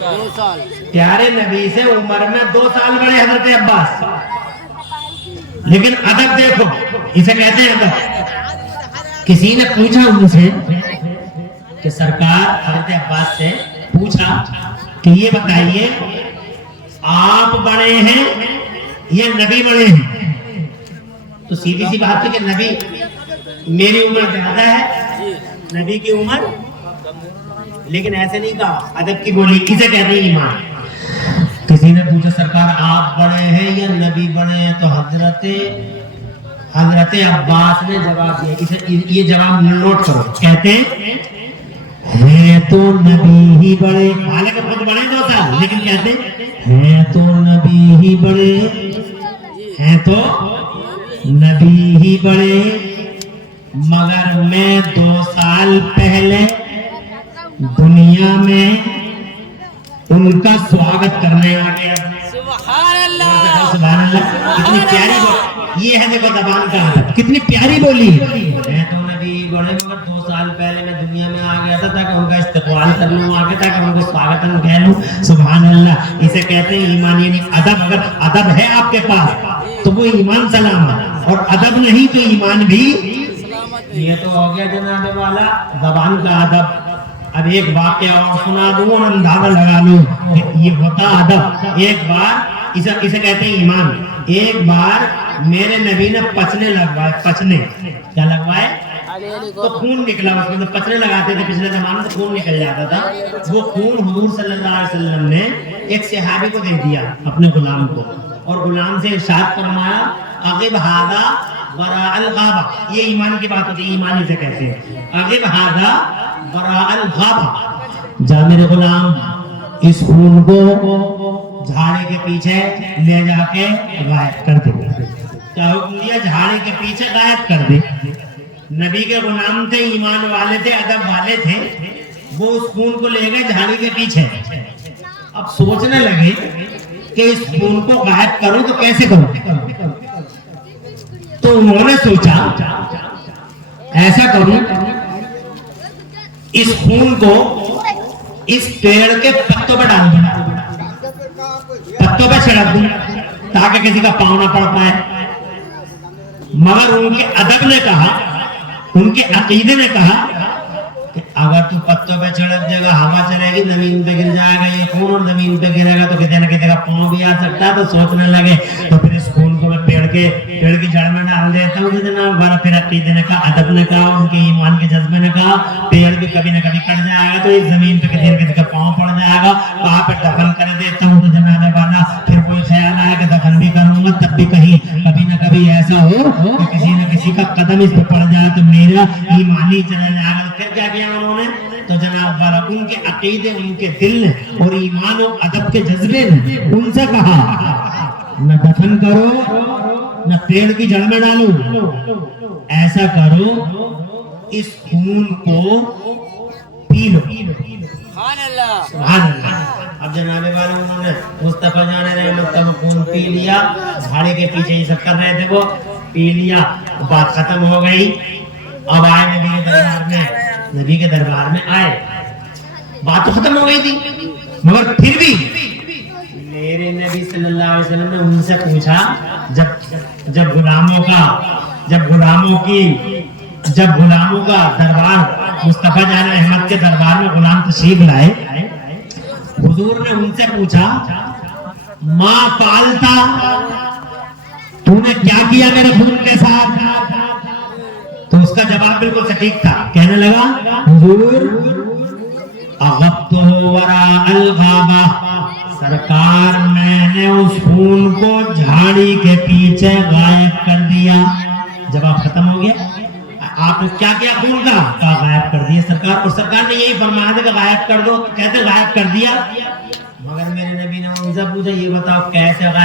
प्यारे नबी से उम्र में 2 साल बड़े हजरत अब्बास, लेकिन अदब देखो, इसे कहते हैं अदब। किसी ने पूछा उनसे कि सरकार, हजरत अब्बास से पूछा कि ये बताइए आप बड़े हैं या नबी बड़े हैं? तो सीधी सी बात है कि नबी, मेरी उम्र ज्यादा है, नबी की उम्र, लेकिन ऐसे नहीं कहा, अदब की बोली, किसे कहते हैं ईमान। किसी ने पूछा सरकार आप बड़े हैं या नबी बड़े हैं? तो हजरत अब्बास ने जवाब दिया, ये जवाब नोट करो, कहते हैं तो नबी ही बड़े, हालांकि खुद बड़े 2 साल, लेकिन कहते हैं तो नबी ही बड़े, हैं तो नबी ही बड़े, मगर मैं 2 साल पहले दुनिया में उनका स्वागत करने आ गया। सुभान अल्लाह, सुभान अल्लाह। कितनी प्यारी, ये है देखो जबान का अदब, कितनी प्यारी बोली है। मैं तो नबी बड़े, मगर 2 साल पहले मैं दुनिया में आ गया था ताकि उनका इस्तकबाल कर लूं आगे, ताकि उनको स्वागत कह लूं। सुभान अल्लाह। इसे कहते हैं ईमान, यानी अदब। अगर अदब है आपके पास तो वो ईमान सलामत, और अदब नहीं तो ईमान भी। ये तो हो गया जनाब वाला जबान का अदब। अब एक वाक्य और सुना दूं और अंदाजा लगा लो ये होता अदब। एक बार, इसे कहते हैं ईमान। एक बार मेरे नबी ने पचने लगवाए, पचने क्या लगवाए, तो खून निकला उसमें, तो पचने लगाते थे पिछले जमाने में, तो खून निकल जाता था। वो खून हुजूर सल्लल्लाहु अलैहि वसल्लम ने एक सहाबी को दे दिया, अपने गुलाम को, और गुलाम से इरशाद फरमाया अगिब हादा बरा अल गाबा। ये ईमान की बात होती है, ईमान इसे कहते हैं। अगिब हादा बरा अल गाबा, जा मेरे गुलाम इस खून को झाड़ी के पीछे ले जाके गायब कर दे। क्या हुक्म दिया? झाड़ी के पीछे गायब कर दे। नबी के गुलाम थे, ईमान वाले थे, अदब वाले थे, वो उस खून को ले गए झाड़ी के पीछे। अब सोचने लगे कि इस खून को गायब करूं तो कैसे करूं। तो उन्होंने सोचा ऐसा करूं, इस खून को इस पेड़ के पत्तों पर डाल दूं, पत्तों पर छिड़क दूं ताकि किसी का पांव ना पड़ पाए। मगर उनके अदब ने कहा, उनके अकीदे ने कहा कि अगर तू पत्तों पे छिड़क देगा, हवा चलेगी, जमीन पे गिर जाएगा ये खून, और जमीन पे गिरेगा तो किसी न किसी का पांव भी आ सकता है। तो सोचने लगे तो फिर इस खून को मैं पेड़ की जड़ में डाल देता हूँ। फिर अकीदे ने कहा, अदब ने कहा, उनके ईमान के जज्बे ने कहा पेड़ भी कभी न कभी कट जाएगा, तो इस जमीन पे किसी न किसी का पांव पड़ जाएगा, वहां पे दफन कर देता हूँ। तो जनाने वाला फिर कोई ख्याल आया कि दफन भी करूंगा, तब भी कहीं कभी न कभी ऐसा हो कि किसी न किसी का कदम इस पे पड़ जाए तो मेरा ईमानी चला जाएगा। फिर क्या किया उन्होंने? तो जनाब वाला उनके अकीदे, उनके दिल ने और ईमान और अदब के जज्बे ने उनसे कहा न दफन करो न पेड़ की जड़ में डालो, ऐसा करो इस खून को पी लो। सुभान अल्लाह। अब जनाबे वाले उन्होंने मुस्तफा जाने रहमत का खून पी लिया, झाड़ी के पीछे ही सब कर रहे थे, वो पी लिया, बात खत्म हो गई। अब आए नबी के दरबार में, नबी के दरबार में आए, बात तो खत्म हो गई थी, मगर फिर भी मेरे नबी सल्लल्लाहु अलैहि वसल्लम ने उनसे पूछा, जब गुलामों का दरबार, मुस्तफा जान अहमद के दरबार में गुलाम तशरीफ लाए, हुजूर ने उनसे पूछा माँ पालता, तूने क्या किया मेरे खून के साथ? तो उसका जवाब बिल्कुल सटीक था, कहने लगा हुजूर अगब्तु वरा अल गाबा, सरकार मैंने उस खून को झाड़ी के पीछे गायब कर दिया। जवाब खत्म हो गया। आपने क्या किया खून का? गायब कर दिया सरकार। और सरकार ने यही फरमाया था कि गायब कर दो, कहते गायब कर दिया। मगर मेरे नबी ने उनसे पूछा ये बताओ कैसे गायब